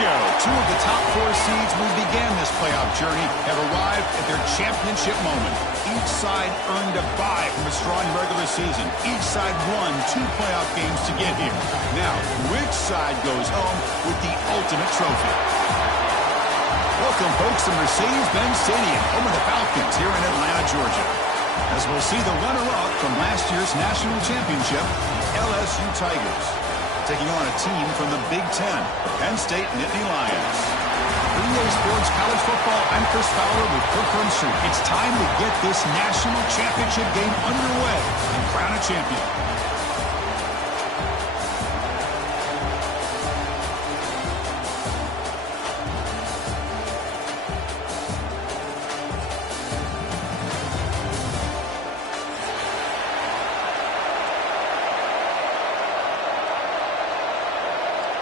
go. Two of the top four seeds who began this playoff journey have arrived at their championship moment. Each side earned a bye from a strong regular season. Each side won 2 playoff games to get here. Now, which side goes home with the ultimate trophy? Welcome, folks, to Mercedes-Benz Stadium, home of the Falcons here in Atlanta, Georgia, as we'll see the runner-up from last year's national championship, LSU Tigers, taking on a team from the Big Ten, the Penn State Nittany Lions. For EA Sports College Football, I'm Chris Fowler with Kirk Herbstreit. It's time to get this national championship game underway and crown a champion.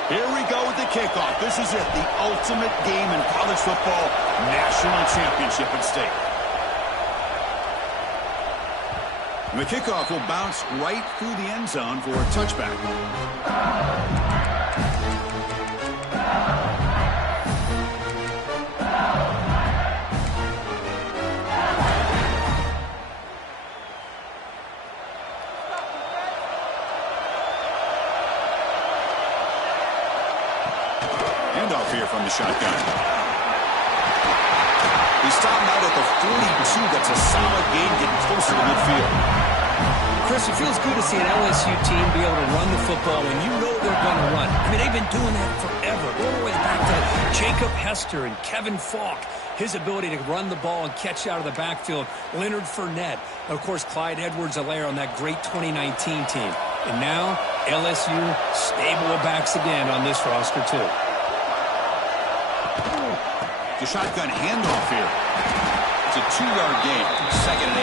Here we go with the kickoff. This is it, the ultimate game in college football, national championship at stake. And the kickoff will bounce right through the end zone for a touchback. Handoff here from the shotgun. He's stopped out at the 42. That's a solid gain, getting closer to midfield. Chris, it feels good to see an LSU team be able to run the football when you know they're going to run. I mean, they've been doing that forever. All the way back to Jacob Hester and Kevin Falk. His ability to run the ball and catch out of the backfield. Leonard Fournette. And, of course, Clyde Edwards-Helaire on that great 2019 team. And now, LSU stable of backs again on this roster, too. The shotgun handoff here. It's a 2-yard gain. 2nd and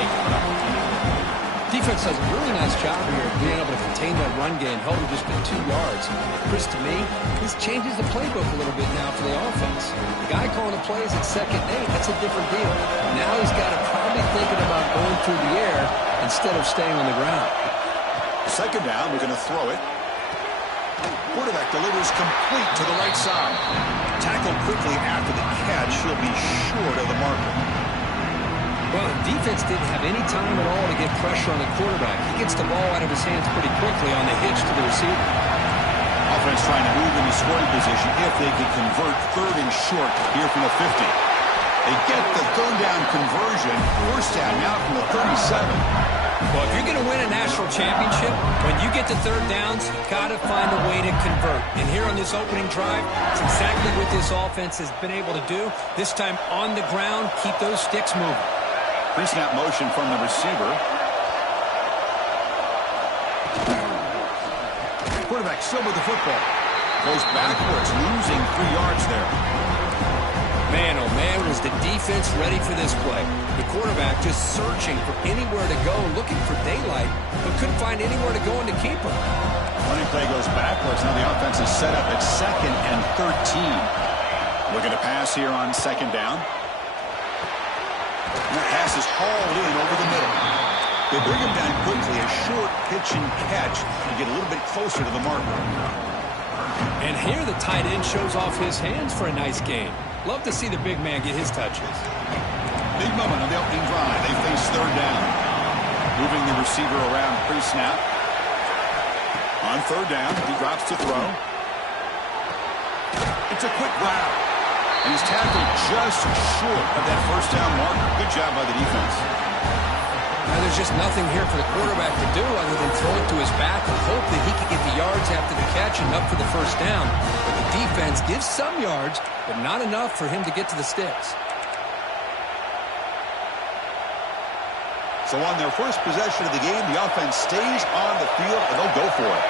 8. Defense does a really nice job here of being able to contain that run game, held him just at 2 yards. Chris, to me, this changes the playbook a little bit now for the offense. The guy calling the plays at 2nd and 8, that's a different deal. Now he's got to probably thinking about going through the air instead of staying on the ground. 2nd down, we're going to throw it. Quarterback delivers complete to the right side. Tackled quickly after the catch. He'll be short of the marker. Well, the defense didn't have any time at all to get pressure on the quarterback. He gets the ball out of his hands pretty quickly on the hitch to the receiver. Offense trying to move into scoring position if they can convert 3rd and short here from the 50. They get the 3rd down conversion. 1st down now from the 37. Well, if you're going to win a national championship, when you get to 3rd downs, you've got to find a way to convert. And here on this opening drive, it's exactly what this offense has been able to do. This time on the ground, keep those sticks moving. Pre-snap motion from the receiver. Quarterback still with the football. Goes backwards, losing 3 yards there. Man, oh man, was the defense ready for this play. The quarterback just searching for anywhere to go, looking for daylight, but couldn't find anywhere to go in to keep him. Running play goes backwards. Now the offense is set up at 2nd and 13. Looking to pass here on 2nd down. And that pass is hauled in over the middle. They bring him down quickly, a short pitch and catch to get a little bit closer to the marker. And here the tight end shows off his hands for a nice gain. Love to see the big man get his touches. Big moment on the opening drive. They face 3rd down. Moving the receiver around pre-snap. On 3rd down, he drops to throw. It's a quick route. And he's tackled just short of that 1st down marker. Good job by the defense. Now there's just nothing here for the quarterback to do other than throw it to his back and hope that he can get the yards after the catch and up for the 1st down. But the defense gives some yards, but not enough for him to get to the sticks. So on their first possession of the game, the offense stays on the field, and they'll go for it.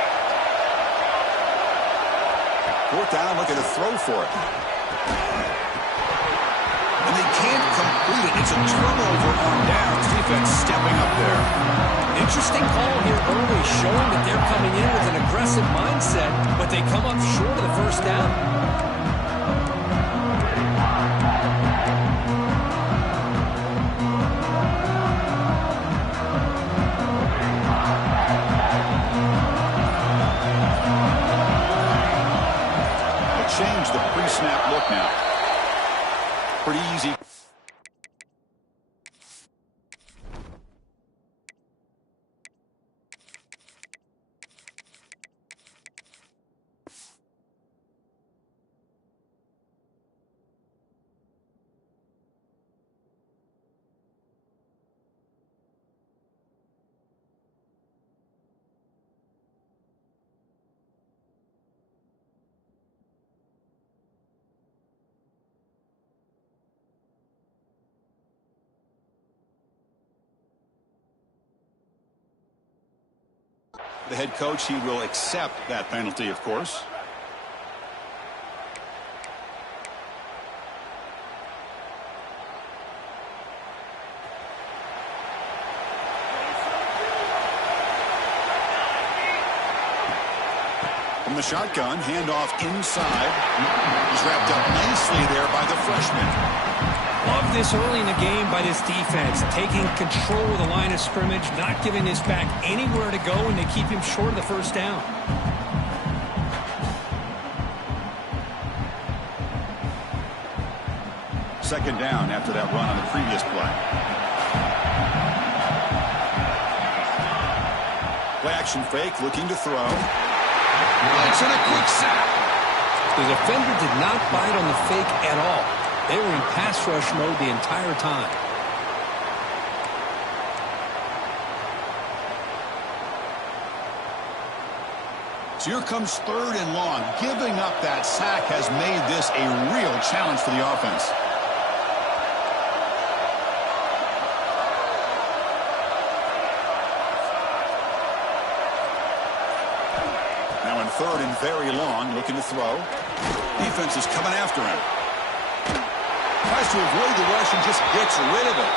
4th down, looking to throw for it. And they can't complete it. It's a turnover on downs. Defense stepping up there. Interesting call here early, showing that they're coming in with an aggressive mindset, but they come up short of the 1st down. easy. The head coach, he will accept that penalty, of course. From the shotgun, handoff inside. He's wrapped up nicely there by the freshman. Love this early in the game by this defense, taking control of the line of scrimmage, not giving this back anywhere to go, and they keep him short of the first down. Second down after that run on the previous play. Play action fake, looking to throw. It's in a quick sack. The defender did not bite on the fake at all. They were in pass rush mode the entire time. So here comes third and long. Giving up that sack has made this a real challenge for the offense. Now in third and very long, looking to throw. Defense is coming after him. Tries to avoid the rush and just gets rid of it.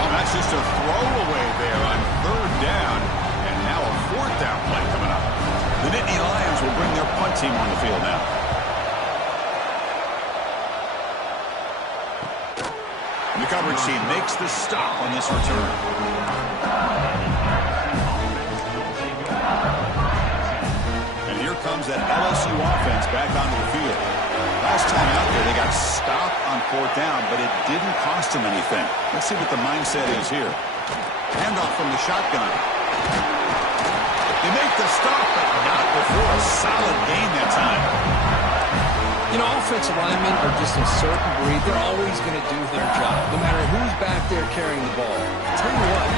Oh, that's just a throwaway there on third down. And now a fourth down play coming up. The Nittany Lions will bring their punt team on the field now. And the coverage team makes the stop on this return. And here comes that LSU offense back onto the field. Last time out there, they got stopped on fourth down, but it didn't cost them anything. Let's see what the mindset is here. Handoff from the shotgun. They make the stop, but not before a solid gain that time. You know, offensive linemen are just a certain breed. They're always going to do their job, no matter who's back there carrying the ball. I'll tell you what,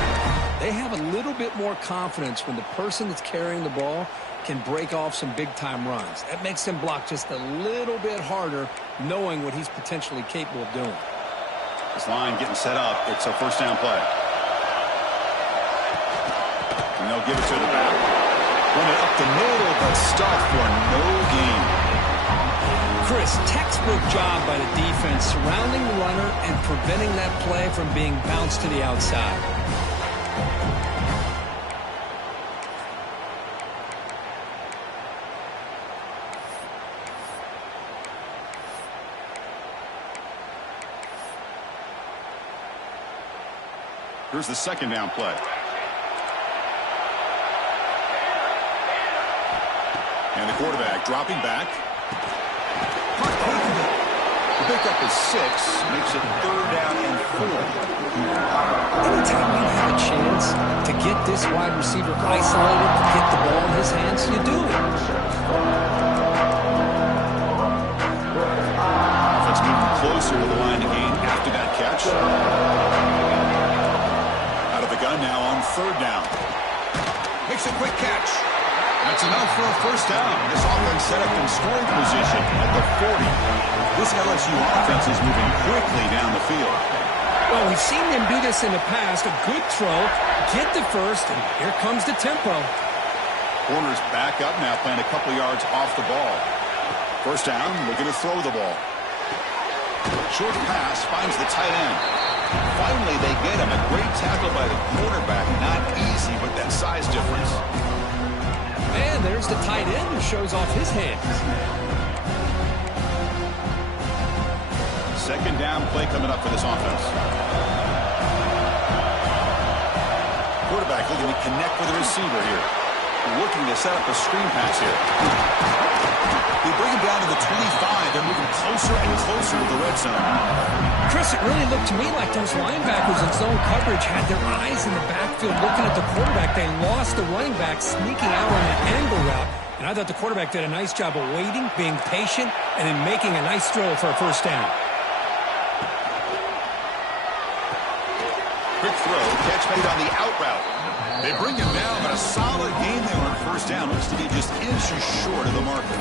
they have a little bit more confidence when the person that's carrying the ball can break off some big-time runs. That makes them block just a little bit harder, knowing what he's potentially capable of doing. This line getting set up. It's a first down play. And they'll give it to the back. Run it up the middle, but stuffed for no gain. Chris, textbook job by the defense surrounding the runner and preventing that play from being bounced to the outside. Here's the second down play. And the quarterback dropping back. The pickup is 6. Makes it third down and 4. Anytime you have a chance to get this wide receiver isolated, to get the ball in his hands, you do it. Offense moving closer to the line to gain after that catch. Gun now on third down. Makes a quick catch. That's enough for a first down. This offense set up in scoring position at the 40. This LSU offense is moving quickly down the field. Well, we've seen them do this in the past. A good throw, get the first, and here comes the tempo. Corners back up now, playing a couple yards off the ball. First down, looking to throw the ball. Short pass finds the tight end. Finally, they get him. A great tackle by the quarterback. Not easy with that size difference. And there's the tight end who shows off his hands. Second down play coming up for this offense. Quarterback looking to connect with the receiver here. Looking to set up a screen pass here. They bring him down to the 25. They're moving closer and closer to the red zone. Chris, it really looked to me like those linebackers in zone coverage had their eyes in the backfield looking at the quarterback. They lost the running back sneaking out on an angle route. And I thought the quarterback did a nice job of waiting, being patient, and then making a nice throw for a first down. Quick throw, catch made on the out route. They bring him down, but a solid gain there on first down. Looks to be just inches short of the marker.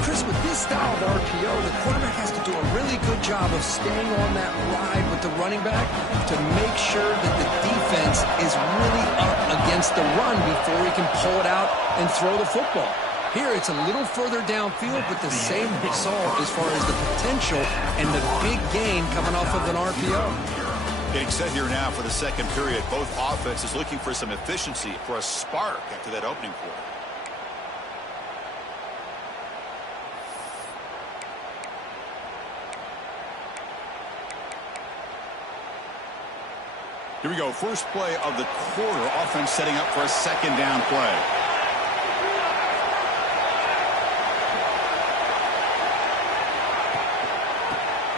Chris, with this style of RPO, the quarterback has to do a really good job of staying on that ride with the running back to make sure that the defense is really up against the run before he can pull it out and throw the football. Here, it's a little further downfield, but the same result as far as the potential and the big gain coming off of an RPO. Getting set here now for the second period. Both offenses looking for some efficiency, for a spark after that opening quarter. Here we go. First play of the quarter. Offense setting up for a second down play.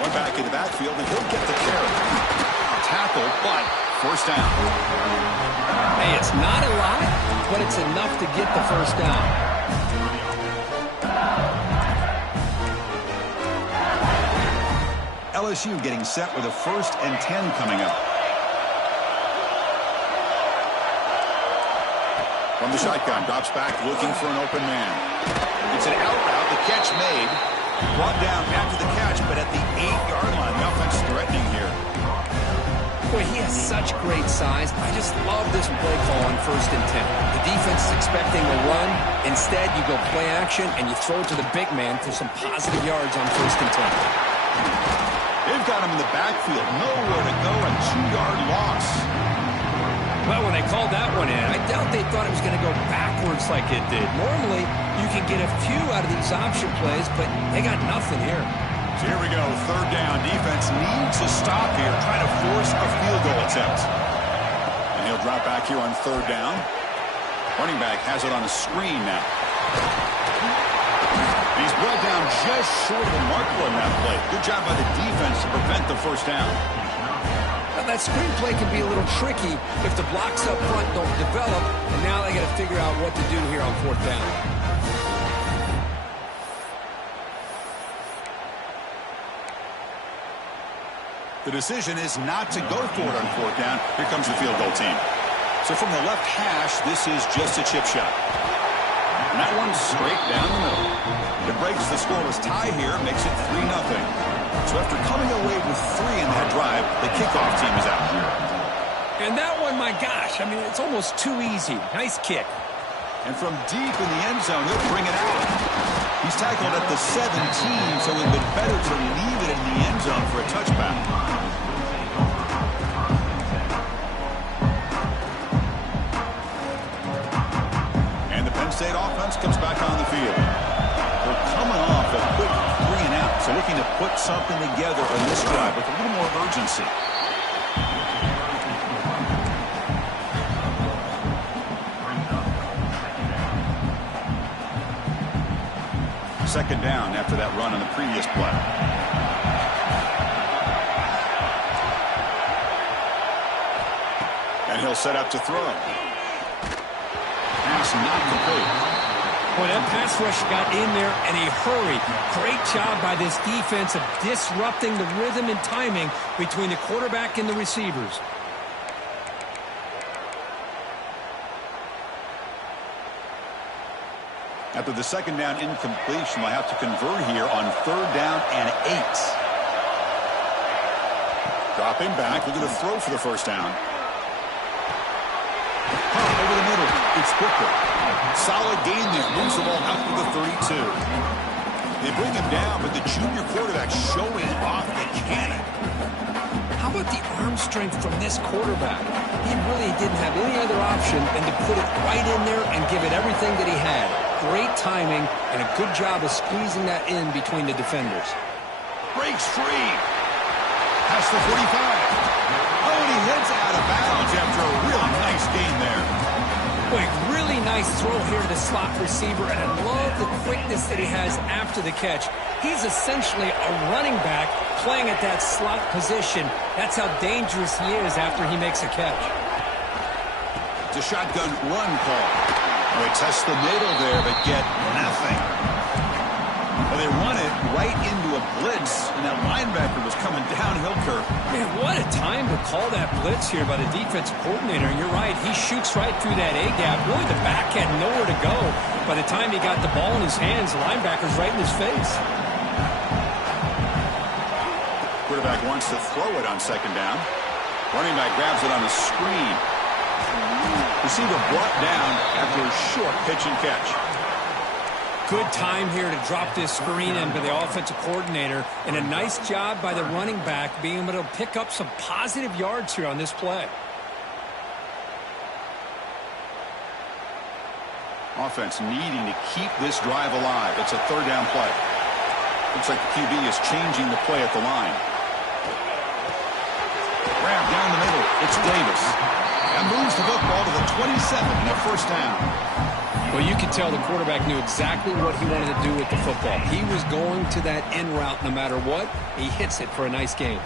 One back in the backfield, and he'll get the carry. Tackle, but first down. Hey, it's not a lot, but it's enough to get the first down. LSU getting set with a 1st and 10 coming up. From the shotgun, drops back, looking for an open man. It's an out route, the catch made. Brought down after the catch, but at the 8-yard line, the offense threatening here. Boy, he has such great size. I just love this play call on 1st and 10. The defense is expecting a run. Instead, you go play action, and you throw it to the big man for some positive yards on 1st and 10. They've got him in the backfield. Nowhere to go, a 2-yard loss. Well, when they called that one in, I doubt they thought it was going to go backwards like it did. Normally, you can get a few out of these option plays, but they got nothing here. So here we go, 3rd down. Defense needs a stop here, trying to force a field goal attempt. And he'll drop back here on 3rd down. Running back has it on a screen now. And he's brought down just short of the marker on that play. Good job by the defense to prevent the first down. Now, that screen play can be a little tricky if the blocks up front don't develop, and now they got to figure out what to do here on 4th down. The decision is not to go for it on 4th down. Here comes the field goal team. So from the left hash, this is just a chip shot. And that one's straight down the middle. It breaks the scoreless tie here, makes it 3-0. So after coming away with 3 in that drive, the kickoff team is out. And that one, my gosh, I mean, it's almost too easy. Nice kick. And from deep in the end zone, he'll bring it out. He's tackled at the 17, so it would have been better to leave it in the end zone for a touchback. And the Penn State offense comes back on the field. They're coming off a quick 3 and out, so looking to put something together on this drive with a little more urgency. Second down after that run on the previous play. And he'll set up to throw. Pass not complete. Boy, that pass rush got in there in a hurry. Great job by this defense of disrupting the rhythm and timing between the quarterback and the receivers. After the second down incompletion, they'll have to convert here on 3rd down and 8. Dropping back, looking to throw for the first down. Over the middle, it's Booker. Solid gain there, moves the ball out to the 32. They bring him down, but the junior quarterback showing off the cannon. How about the arm strength from this quarterback? He really didn't have any other option than to put it right in there and give it everything that he had. Great timing and a good job of squeezing that in between the defenders. Breaks free. Past the 45. Oh, and he heads out of bounds after a real nice gain there. Boy, really nice throw here to the slot receiver, and I love the quickness that he has after the catch. He's essentially a running back playing at that slot position. That's how dangerous he is after he makes a catch. It's a shotgun run call. Oh, he tests the middle there, but get nothing. Well, they run it right into a blitz, and that linebacker was coming downhill curve. Man, what a time to call that blitz here by the defensive coordinator. And you're right, he shoots right through that A-gap. Really, the back had nowhere to go. By the time he got the ball in his hands, the linebacker's right in his face. Quarterback wants to throw it on second down. Running back grabs it on the screen. Receiver brought down after a short pitch and catch. Good time here to drop this screen in by the offensive coordinator, and a nice job by the running back being able to pick up some positive yards here on this play. Offense needing to keep this drive alive. It's a third down play. Looks like the QB is changing the play at the line. Grab down the middle. It's Davis. And moves the football to the 27 and a first down. Well, you could tell the quarterback knew exactly what he wanted to do with the football. He was going to that end route no matter what. He hits it for a nice gain.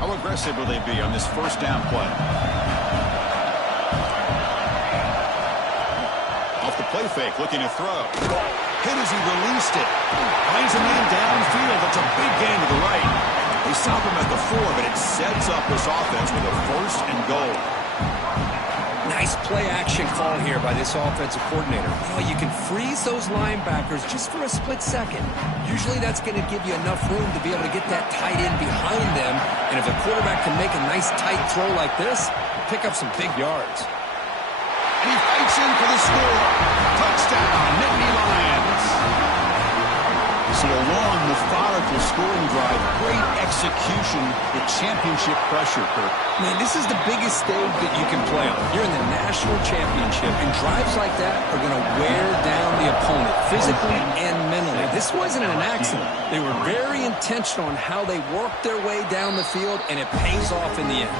How aggressive will they be on this first down play? Off the play fake, looking to throw. Hit as he released it. Finds a man downfield. That's a big gain to the right. They stop him at the 4, but it sets up this offense with a first and goal. Nice play-action call here by this offensive coordinator. Well, you can freeze those linebackers just for a split second. Usually that's going to give you enough room to be able to get that tight end behind them. And if a quarterback can make a nice tight throw like this, pick up some big yards. And he fights in for the score. Touchdown, Nittany Lions. So a long, methodical scoring drive. Great execution with championship pressure, Kirk. Man, this is the biggest stage that you can play on. You're in the national championship, and drives like that are going to wear down the opponent physically and mentally. This wasn't an accident. They were very intentional on how they worked their way down the field, and it pays off in the end.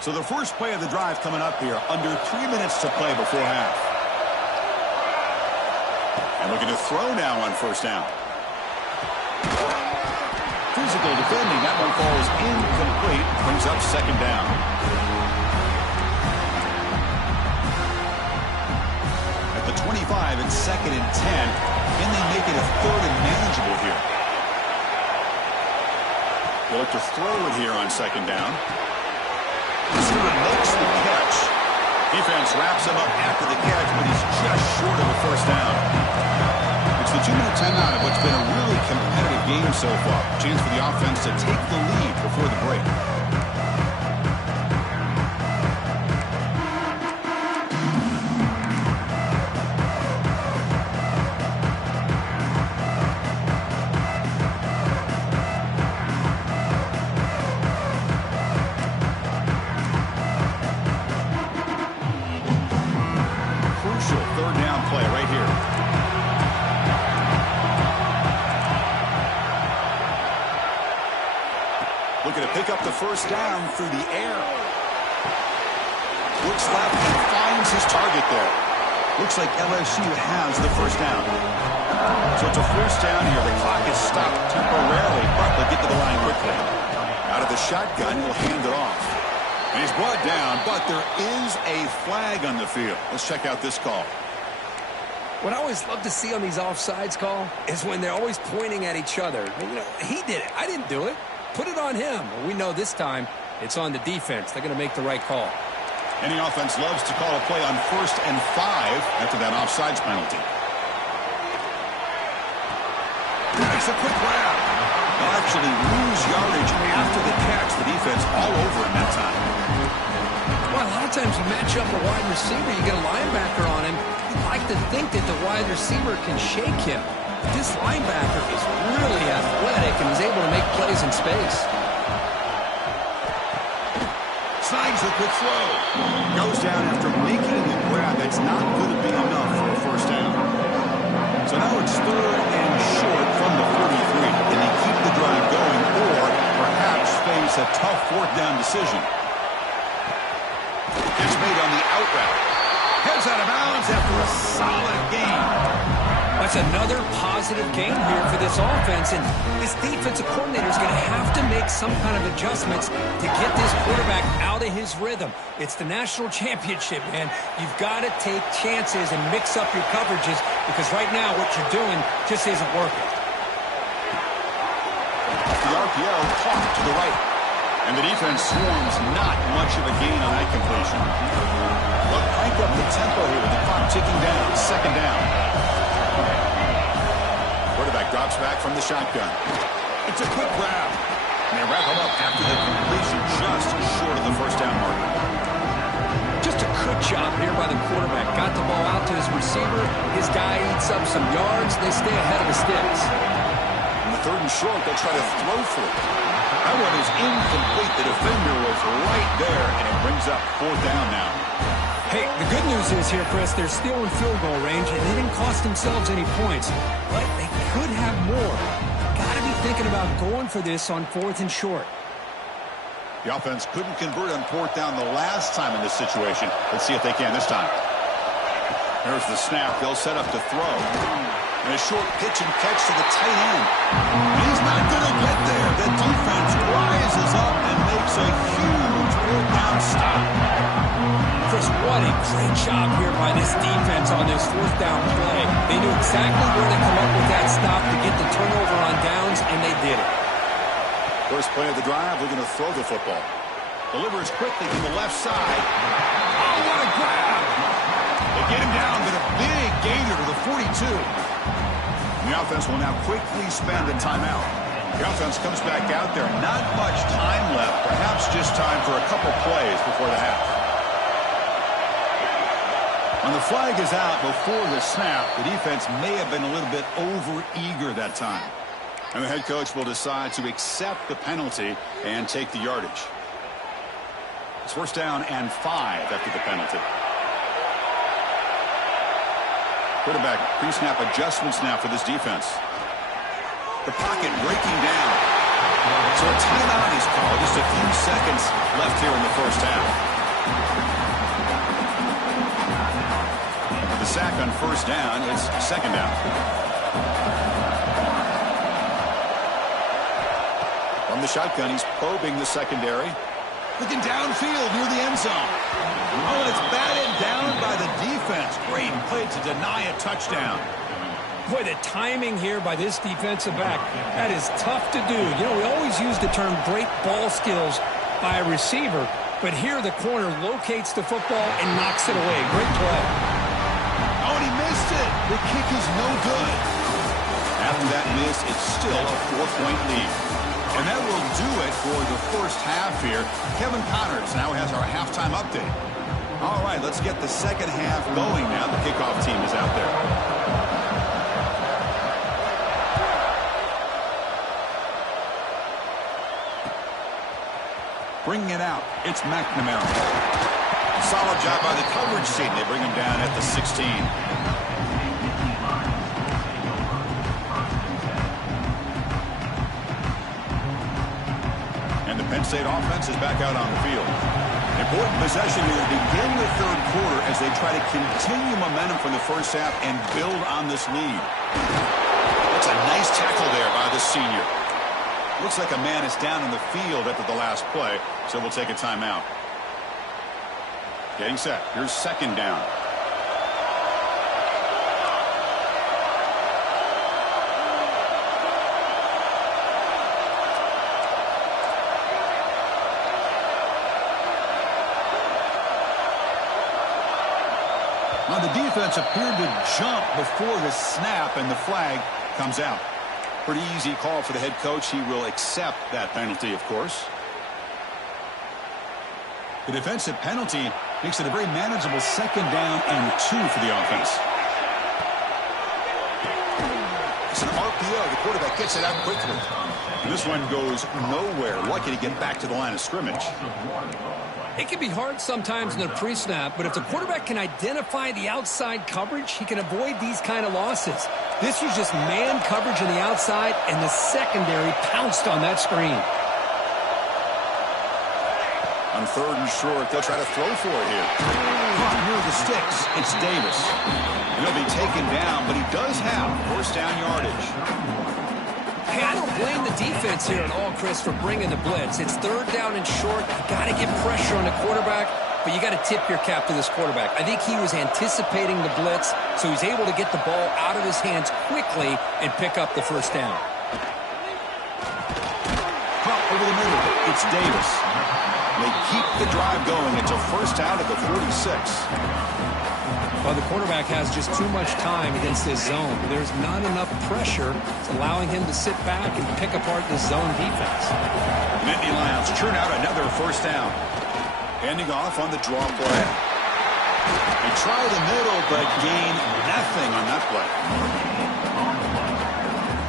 So the first play of the drive coming up here, under 3 minutes to play before half. And looking to throw now on first down. Physical defending, that one falls incomplete, brings up second down. At the 25, it's second and 10, and they make it a third and manageable here. They'll look to throw it here on second down. Stewart makes the catch. Defense wraps him up after the catch, but he's just short of a first down. It's the 2-minute timeout of what's been a really competitive game so far. Chance for the offense to take the lead before the break. First down through the air. Looks left and finds his target there. Looks like LSU has the first down. So it's a first down here. The clock is stopped temporarily, but they'll get to the line quickly. Out of the shotgun, he'll hand it off. And he's brought down, but there is a flag on the field. Let's check out this call. What I always love to see on these offsides call is when they're always pointing at each other. You know, he did it. I didn't do it. Put it on him. Well, we know this time it's on the defense. They're going to make the right call. Any offense loves to call a play on 1st and 5 after that offsides penalty. Makes a quick grab. They'll actually lose yardage after the catch. The defense all over him that time. Well, a lot of times you match up a wide receiver, you get a linebacker on him. You like to think that the wide receiver can shake him. This linebacker is really athletic and is able to make plays in space. Slides a quick throw. Goes down after making the grab. That's not going to be enough for a first down. So now it's third and short. a tough fourth down decision. It's made on the out route. Heads out of bounds after a solid gain. That's another positive gain here for this offense, and this defensive coordinator is going to have to make some kind of adjustments to get this quarterback out of his rhythm. It's the national championship, man. You've got to take chances and mix up your coverages because right now what you're doing just isn't working. The RPO caught to the right. And the defense swarms not much of a gain on that completion. But crank up the tempo here with the clock ticking down. Second down. Quarterback drops back from the shotgun. It's a quick grab. And they wrap him up after the completion just short of the first down mark. Just a good job here by the quarterback. Got the ball out to his receiver. His guy eats up some yards. They stay ahead of the sticks. On the third and short, they'll try to throw for it. That one is incomplete. The defender was right there, and it brings up fourth down now. Hey, the good news is here, Chris, they're still in field goal range, and they didn't cost themselves any points. But they could have more. Got to be thinking about going for this on fourth and short. The offense couldn't convert on fourth down the last time in this situation. Let's see if they can this time. There's the snap. They'll set up to throw. And a short pitch and catch to the tight end. And he's not going to get there. The defense rises up and makes a huge fourth down stop. Chris, what a great job here by this defense on this fourth down play. They knew exactly where to come up with that stop to get the turnover on downs, and they did it. First play of the drive, they're going to throw the football. Delivers quickly to the left side. Oh, what a grab! They get him down, but a big gainer to the 42. The offense will now quickly spend a timeout. The offense comes back out there. Not much time left. Perhaps just time for a couple plays before the half. When the flag is out before the snap, the defense may have been a little bit over-eager that time. And the head coach will decide to accept the penalty and take the yardage. It's first down and 5 after the penalty. Quarterback pre-snap adjustments now for this defense. The pocket breaking down. So a timeout is called. Just a few seconds left here in the first half. The sack on first down. It's second down. From the shotgun, he's probing the secondary. Looking downfield near the end zone. Oh, and it's batted down by the defense. Great play to deny a touchdown. Boy, the timing here by this defensive back, that is tough to do. You know, we always use the term great ball skills by a receiver, but here the corner locates the football and knocks it away. Great play. Oh, and he missed it. The kick is no good. After that miss, it's still a 4-point lead. And that will do it for the first half here. Kevin Connors now has our halftime update. All right, let's get the second half going now. The kickoff team is out there. Bringing it out, it's McNamara. Solid job by the coverage team. They bring him down at the 16. Penn State offense is back out on the field. Important possession here to begin the third quarter as they try to continue momentum from the first half and build on this lead. That's a nice tackle there by the senior. Looks like a man is down in the field after the last play, so we'll take a timeout. Getting set. Here's second down. Now, the defense appeared to jump before the snap, and the flag comes out. Pretty easy call for the head coach. He will accept that penalty, of course. The defensive penalty makes it a very manageable second down and 2 for the offense. It's an RPO. The quarterback gets it out quickly. And this one goes nowhere. Lucky to get back to the line of scrimmage. It can be hard sometimes in a pre-snap, but if the quarterback can identify the outside coverage, he can avoid these kind of losses. This was just man coverage on the outside, and the secondary pounced on that screen. On 3rd and short, they'll try to throw for it here. Caught near the sticks. It's Davis. He'll be taken down, but he does have first down yardage. Hey, I don't blame the defense here at all, Chris, for bringing the blitz. It's 3rd down and short. You got to get pressure on the quarterback, but you got to tip your cap to this quarterback. I think he was anticipating the blitz, so he's able to get the ball out of his hands quickly and pick up the first down. Caught over the middle. It's Davis. They keep the drive going. It's a first down at the 46. Well, the quarterback has just too much time against this zone. There's not enough pressure. It's allowing him to sit back and pick apart the zone defense. Nittany Lions churn out another first down. Ending off on the draw play. They try the middle, but gain nothing on that play.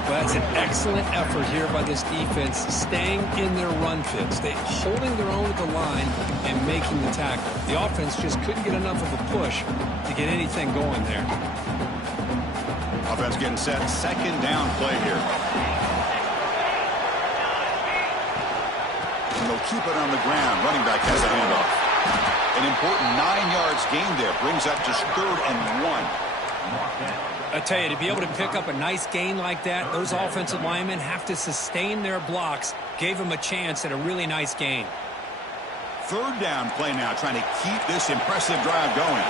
Well, that's an excellent effort here by this defense, staying in their run fits. They're holding their own at the line and making the tackle. The offense just couldn't get enough of a push to get anything going there. Offense getting set. Second down play here. And they'll keep it on the ground. Running back has a handoff. An important 9 yards gain there. Brings up just 3rd and 1. I tell you, to be able to pick up a nice gain like that, those offensive linemen have to sustain their blocks. Gave them a chance at a really nice gain. 3rd down play now, trying to keep this impressive drive going.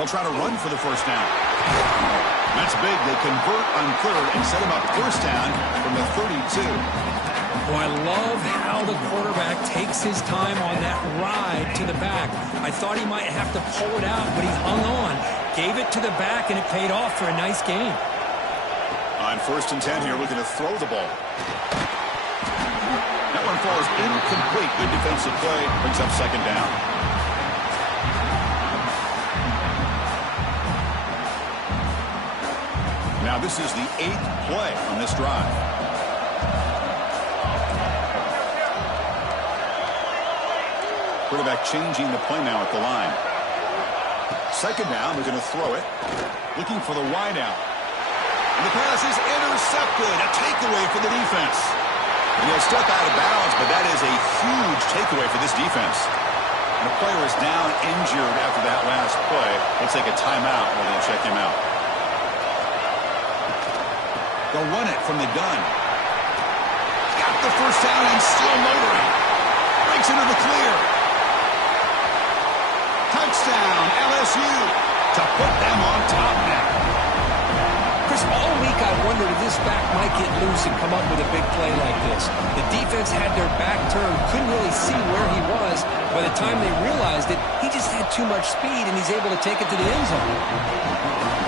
They'll try to run for the first down. That's big. They convert on 3rd and set him up first down from the 32. Well, I love how the quarterback takes his time on that ride to the back. I thought he might have to pull it out, but he hung on, gave it to the back, and it paid off for a nice gain. On 1st and 10 here, looking to throw the ball. That one falls incomplete. Good defensive play. Brings up 2nd down. Now this is the 8th play on this drive. Quarterback changing the play now at the line. 2nd down, they're going to throw it. Looking for the wide out. And the pass is intercepted. A takeaway for the defense. And he'll step out of bounds, but that is a huge takeaway for this defense. And the player is down injured after that last play. They'll take a timeout while they'll check him out. They'll run it from the gun. Got the first down and still motoring. Breaks into the clear. Touchdown, LSU, to put them on top now. Chris, all week I wondered if this back might get loose and come up with a big play like this. The defense had their back turned, couldn't really see where he was. By the time they realized it, he just had too much speed, and he's able to take it to the end zone.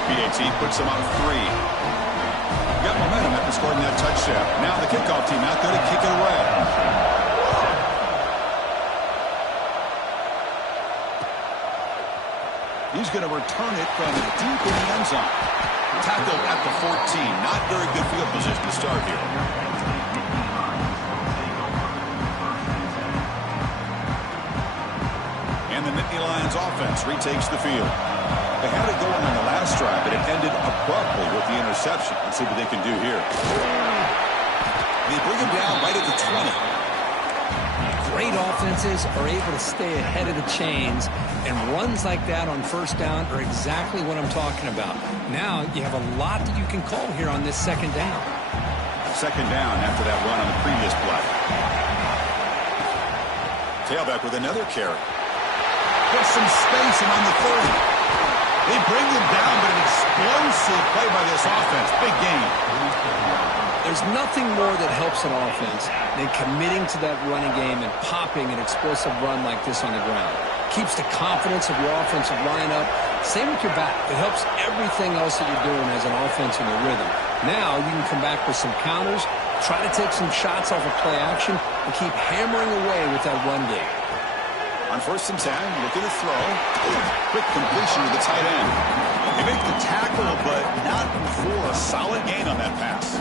PAT puts them on 3. Got momentum after scoring that touchdown. Now the kickoff team out there to kick it away. He's going to return it from deep in the end zone. Tackled at the 14. Not very good field position to start here. And the Nittany Lions offense retakes the field. They had it going on the last drive, but it ended abruptly with the interception. Let's see what they can do here. They bring him down right at the 20. Great offenses are able to stay ahead of the chains, and runs like that on 1st down are exactly what I'm talking about. Now you have a lot that you can call here on this 2nd down. 2nd down after that run on the previous play. Tailback with another carry. Gets some space and on the 30. They bring him down, but an explosive play by this offense. Big game. There's nothing more that helps an offense than committing to that running game and popping an explosive run like this on the ground. Keeps the confidence of your offensive lineup. Same with your back. It helps everything else that you're doing as an offense in your rhythm. Now you can come back with some counters, try to take some shots off of play action, and keep hammering away with that run game. On 1st and 10, looking to throw. Quick completion to the tight end. They make the tackle, but not for a solid gain on that pass.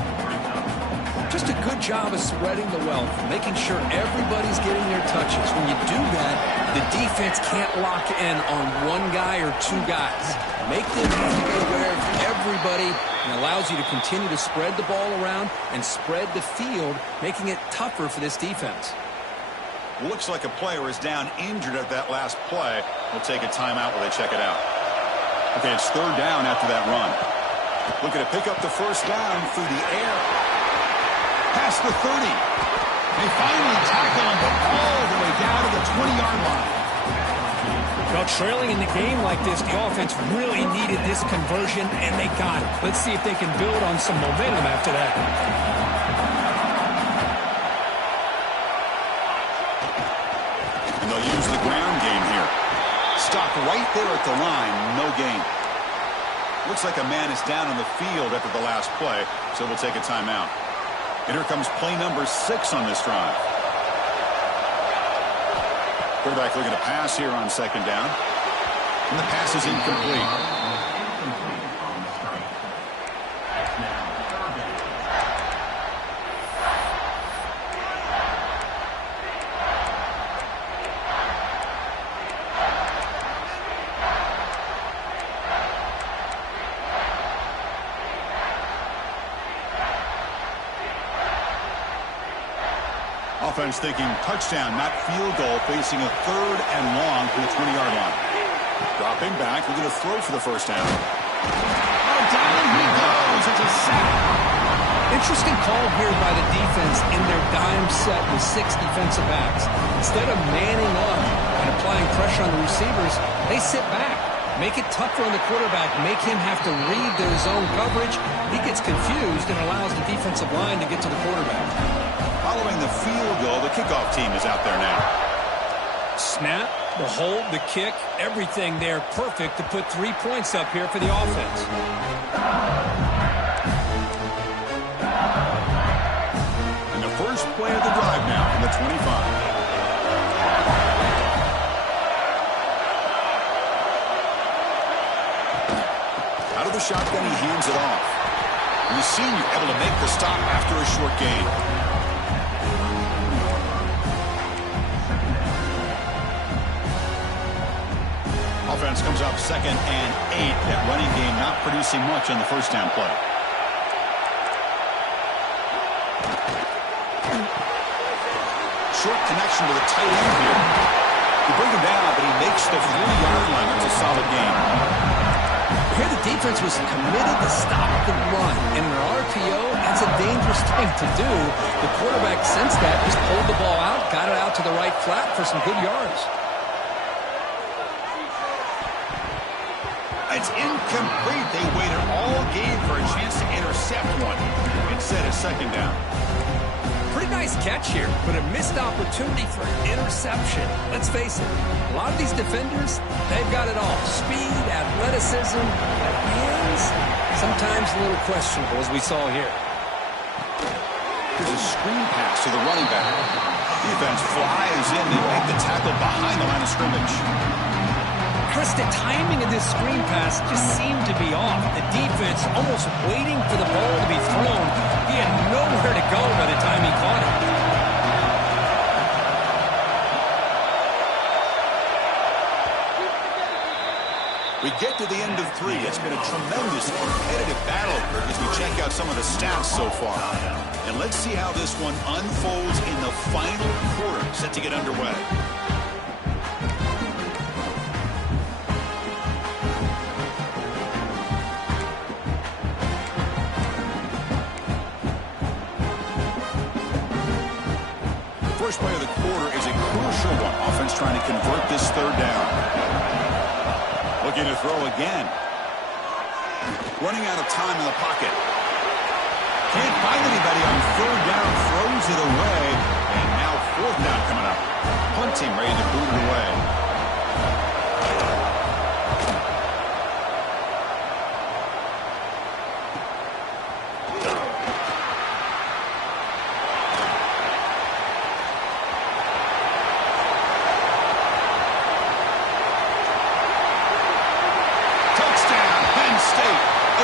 Just a good job of spreading the wealth, making sure everybody's getting their touches. When you do that, the defense can't lock in on one guy or two guys. Make them have to be aware of everybody, and allows you to continue to spread the ball around and spread the field, making it tougher for this defense. Looks like a player is down injured at that last play. We'll take a timeout while they check it out. Okay, it's third down after that run. Looking to pick up the first down through the air. Past the 30. They finally tackle him, but all the way down to the 20-yard line. Well, trailing in the game like this, the offense really needed this conversion, and they got it. Let's see if they can build on some momentum after that. And they'll use the ground game here. Stop right there at the line, no gain. Looks like a man is down on the field after the last play, so we'll take a timeout. And here comes play number 6 on this drive. Quarterback looking to pass here on second down. And the pass is incomplete. Offense thinking touchdown, not field goal, facing a third and long to the 20-yard line. Dropping back, we're going to throw for the first down. Oh, down he goes. It's a sack. Interesting call here by the defense in their dime set with 6 defensive backs. Instead of manning up and applying pressure on the receivers, they sit back. Make it tougher on the quarterback. Make him have to read their zone coverage. He gets confused and allows the defensive line to get to the quarterback. Following the field goal, the kickoff team is out there now. Snap, the hold, the kick, everything there perfect to put 3 points up here for the offense. And the first play of the drive now from the 25. Out of the shotgun, he hands it off. And the senior able to make the stop after a short gain. Offense comes up 2nd and 8. That running game not producing much on the first down play. Short connection to the tight end here. You bring him down, but he makes the 3-yard line. That's a solid gain. Here the defense was committed to stop the run. In an RPO, that's a dangerous thing to do. The quarterback sensed that, just pulled the ball out, got it out to the right flat for some good yards. It's incomplete. They waited all game for a chance to intercept one. Instead of second down. Pretty nice catch here, but a missed opportunity for an interception. Let's face it, a lot of these defenders, they've got it all. Speed, athleticism, hands, sometimes a little questionable, as we saw here. Here's a screen pass to the running back. Defense flies in. They make the tackle behind the line of scrimmage. Chris, the timing of this screen pass just seemed to be off. The defense almost waiting for the ball to be thrown. He had nowhere to go by the time he caught it. We get to the end of 3. It's been a tremendous competitive battle as we check out some of the stats so far. And let's see how this one unfolds in the final quarter, set to get underway. First play of the quarter is a crucial one. Offense trying to convert this third down. Looking to throw again. Running out of time in the pocket. Can't find anybody on third down. Throws it away. And now fourth down coming up. Punt team ready to boot it away.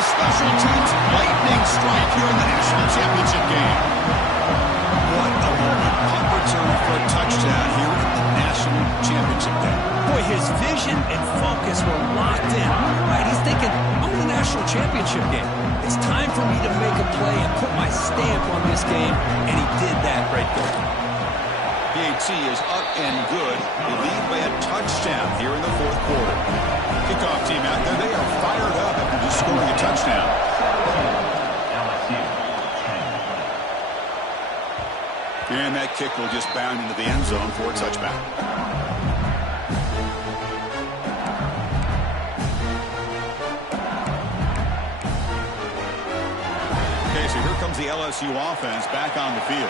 Special teams lightning strike here in the national championship game. Boy, his vision and focus were locked in. Right, he's thinking, I'm in the national championship game. It's time for me to make a play and put my stamp on this game, and he did that right there. PAT is up and good. They lead by a touchdown here in the fourth quarter. Kickoff team out there, they are fired up after just scoring a touchdown. And that kick will just bound into the end zone for a touchback. Okay, so here comes the LSU offense back on the field.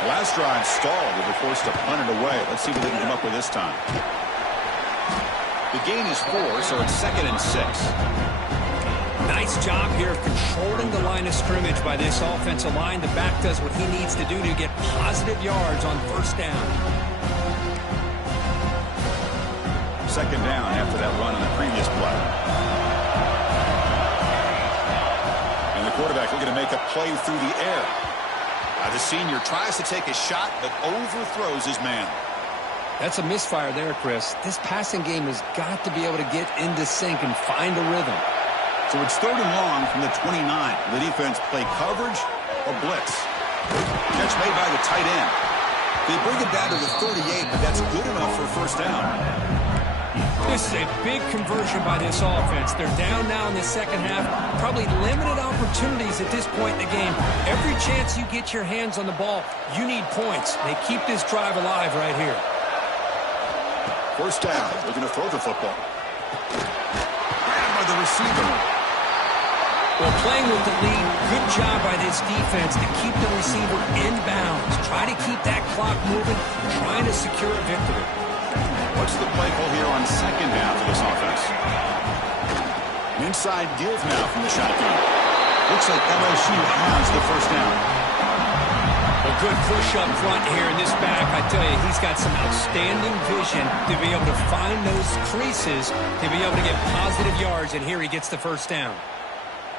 The last drive stalled. They were forced to punt it away. Let's see what they can come up with this time. The gain is 4, so it's 2nd and 6. Nice job here of controlling the line of scrimmage by this offensive line. The back does what he needs to do to get positive yards on first down. 2nd down after that run on the previous play. And the quarterback looking to make a play through the air. The senior tries to take a shot, but overthrows his man. That's a misfire there, Chris. This passing game has got to be able to get into sync and find a rhythm. So it's 3rd and long from the 29. The defense play coverage or blitz. Catch made by the tight end. They bring it down to the 38, but that's good enough for first down. This is a big conversion by this offense. They're down now in the second half. Probably limited opportunities at this point in the game. Every chance you get your hands on the ball, you need points. They keep this drive alive right here. First down. Looking to throw the football. Grabbed by the receiver. Well, playing with the lead, good job by this defense to keep the receiver in bounds. Try to keep that clock moving, trying to secure a victory. What's the play call here on 2nd down for this offense? An inside give now from the shotgun. Looks like LSU has the first down. A good push up front here in this back. I tell you, he's got some outstanding vision to be able to find those creases, to be able to get positive yards, and here he gets the first down.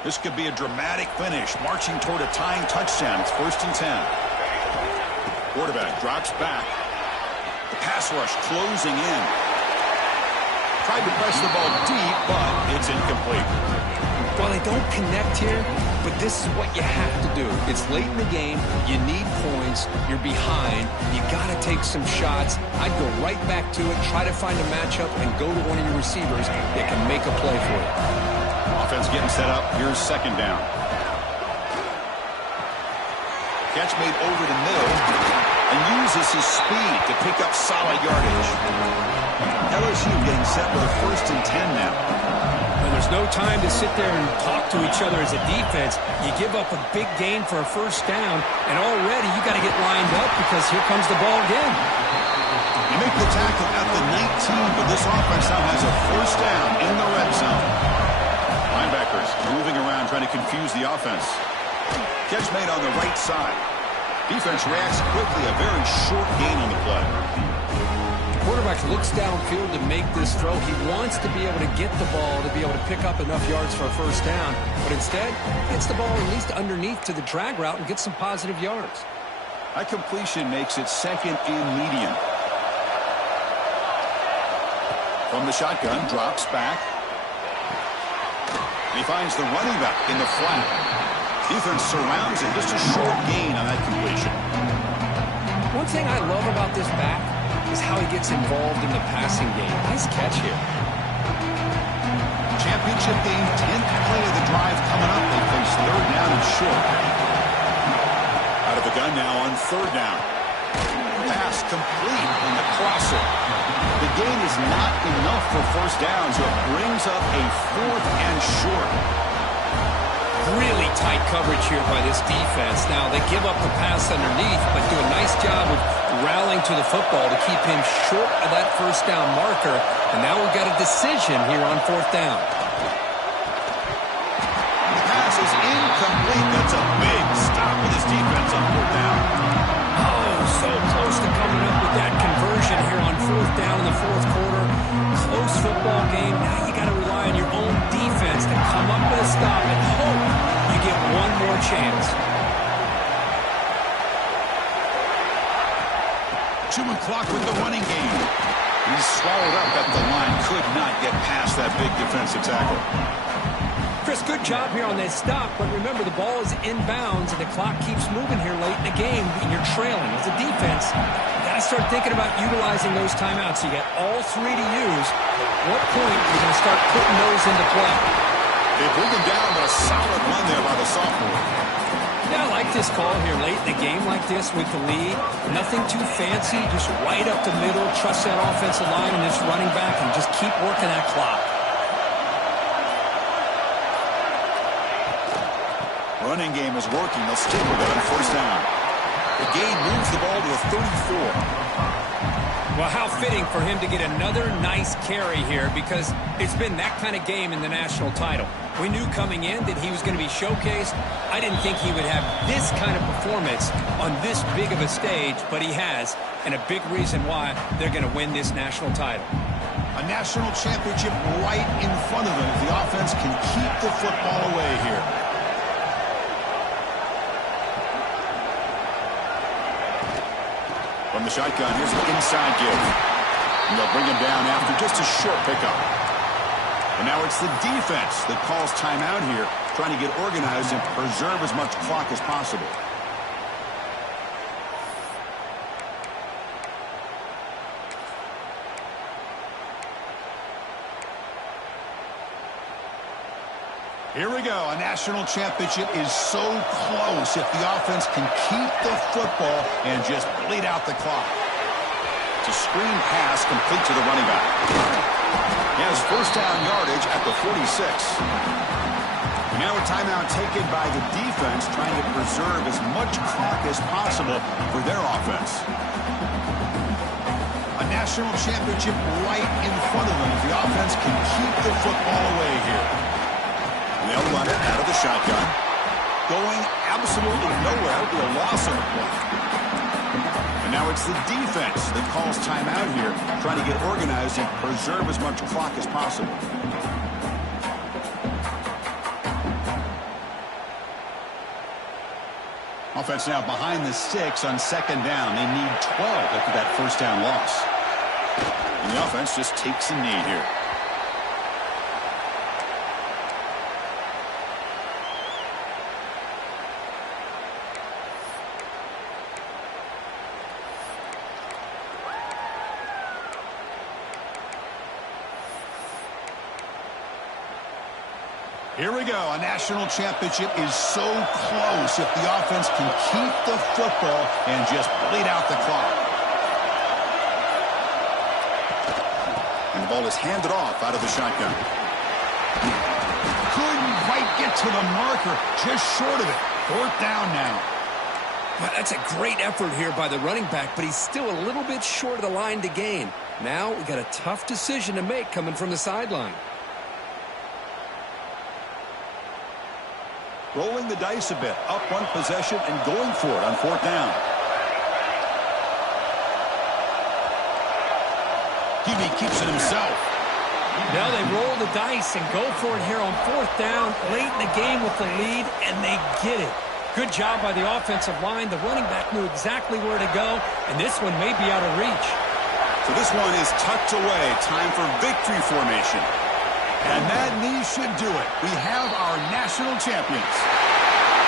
This could be a dramatic finish, marching toward a tying touchdown. It's 1st and 10. Quarterback drops back. The pass rush closing in. Tried to press the ball deep, but it's incomplete. Well, they don't connect here, but this is what you have to do. It's late in the game. You need points. You're behind. You got to take some shots. I'd go right back to it, try to find a matchup, and go to one of your receivers that can make a play for you. Offense getting set up. Here's 2nd down. Catch made over the middle and uses his speed to pick up solid yardage. LSU getting set with a 1st and 10 now. And there's no time to sit there and talk to each other as a defense. You give up a big gain for a first down, and already you got to get lined up because here comes the ball again. You make the tackle at the 19, but this offense now has a first down in the red zone. Linebackers moving around, trying to confuse the offense. Catch made on the right side. Defense reacts quickly, a very short gain on the play. The quarterback looks downfield to make this throw. He wants to be able to get the ball to be able to pick up enough yards for a first down, but instead gets the ball at least underneath to the drag route and gets some positive yards. That completion makes it 2nd and medium. From the shotgun, drops back. He finds the running back in the flat. Defense surrounds him. Just a short gain on that completion. One thing I love about this back is how he gets involved in the passing game. Nice catch here. Championship game, 10th play of the drive coming up. They face 3rd down and short. Out of the gun now on 3rd down. Pass complete on the crosser. The gain is not enough for first down, so it brings up a 4th and short. Really tight coverage here by this defense. Now, they give up the pass underneath, but do a nice job of rallying to the football to keep him short of that first down marker. And now we've got a decision here on 4th down. The pass is incomplete. That's a big stop with his defense on 4th down. Oh, so close to coming up with that conversion here on 4th down in the 4th quarter. Close football game. Now you got to rely on your own defense to come up with a stop and hope you get one more chance. Chewing clock with the running game. He's swallowed up at the line. Could not get past that big defensive tackle. Chris, good job here on that stop, but remember the ball is inbounds and the clock keeps moving here late in the game and you're trailing. As a defense, you got to start thinking about utilizing those timeouts. You got all three to use. At what point are you going to start putting those into play? They bring him down, but a solid run there by the sophomore. Yeah, I like this call here late in the game like this with the lead. Nothing too fancy, just right up the middle. Trust that offensive line and this running back and just keep working that clock. Running game is working. They'll stick with it on first down. The gain moves the ball to a 34. Well, how fitting for him to get another nice carry here because it's been that kind of game in the national title. We knew coming in that he was going to be showcased. I didn't think he would have this kind of performance on this big of a stage, but he has, and a big reason why they're going to win this national title. A national championship right in front of them if the offense can keep the football away here. From the shotgun, here's an inside give. And they'll bring him down after just a short pickup. And now it's the defense that calls timeout here, trying to get organized and preserve as much clock as possible. Here we go. A national championship is so close if the offense can keep the football and just bleed out the clock. It's a screen pass complete to the running back. He has first down yardage at the 46. And now a timeout taken by the defense trying to preserve as much clock as possible for their offense. A national championship right in front of them if the offense can keep the football away here. They'll run it out of the shotgun. Going absolutely nowhere with a loss of a play. And now it's the defense that calls timeout here, trying to get organized and preserve as much clock as possible. Offense now behind the 6 on second down. They need 12 after that first down loss. And the offense just takes a knee here. Here we go. A national championship is so close if the offense can keep the football and just bleed out the clock. And the ball is handed off out of the shotgun. Couldn't quite get to the marker, just short of it. Fourth down now. Well, that's a great effort here by the running back, but he's still a little bit short of the line to gain. Now we got a tough decision to make coming from the sideline. Rolling the dice a bit, up one possession and going for it on fourth down. He keeps it himself. Now they roll the dice and go for it here on fourth down, late in the game with the lead, and they get it. Good job by the offensive line. The running back knew exactly where to go, and this one may be out of reach. So this one is tucked away. Time for victory formation. And that knee should do it. We have our national champions.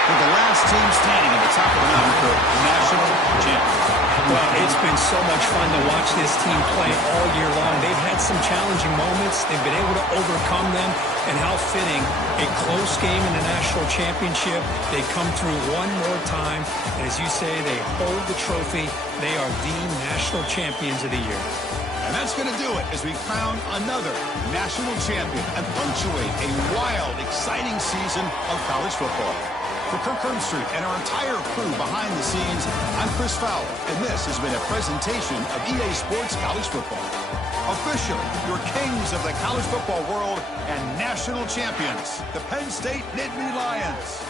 With the last team standing at the top of the mountain for national champions. Well, it's been so much fun to watch this team play all year long. They've had some challenging moments. They've been able to overcome them. And how fitting, a close game in the national championship. They come through one more time. And as you say, they hold the trophy. They are the national champions of the year. And that's going to do it as we crown another national champion and punctuate a wild, exciting season of college football. For Kirk Herbstreit and our entire crew behind the scenes, I'm Chris Fowler, and this has been a presentation of EA Sports College Football. Officially, your kings of the college football world and national champions, the Penn State Nittany Lions.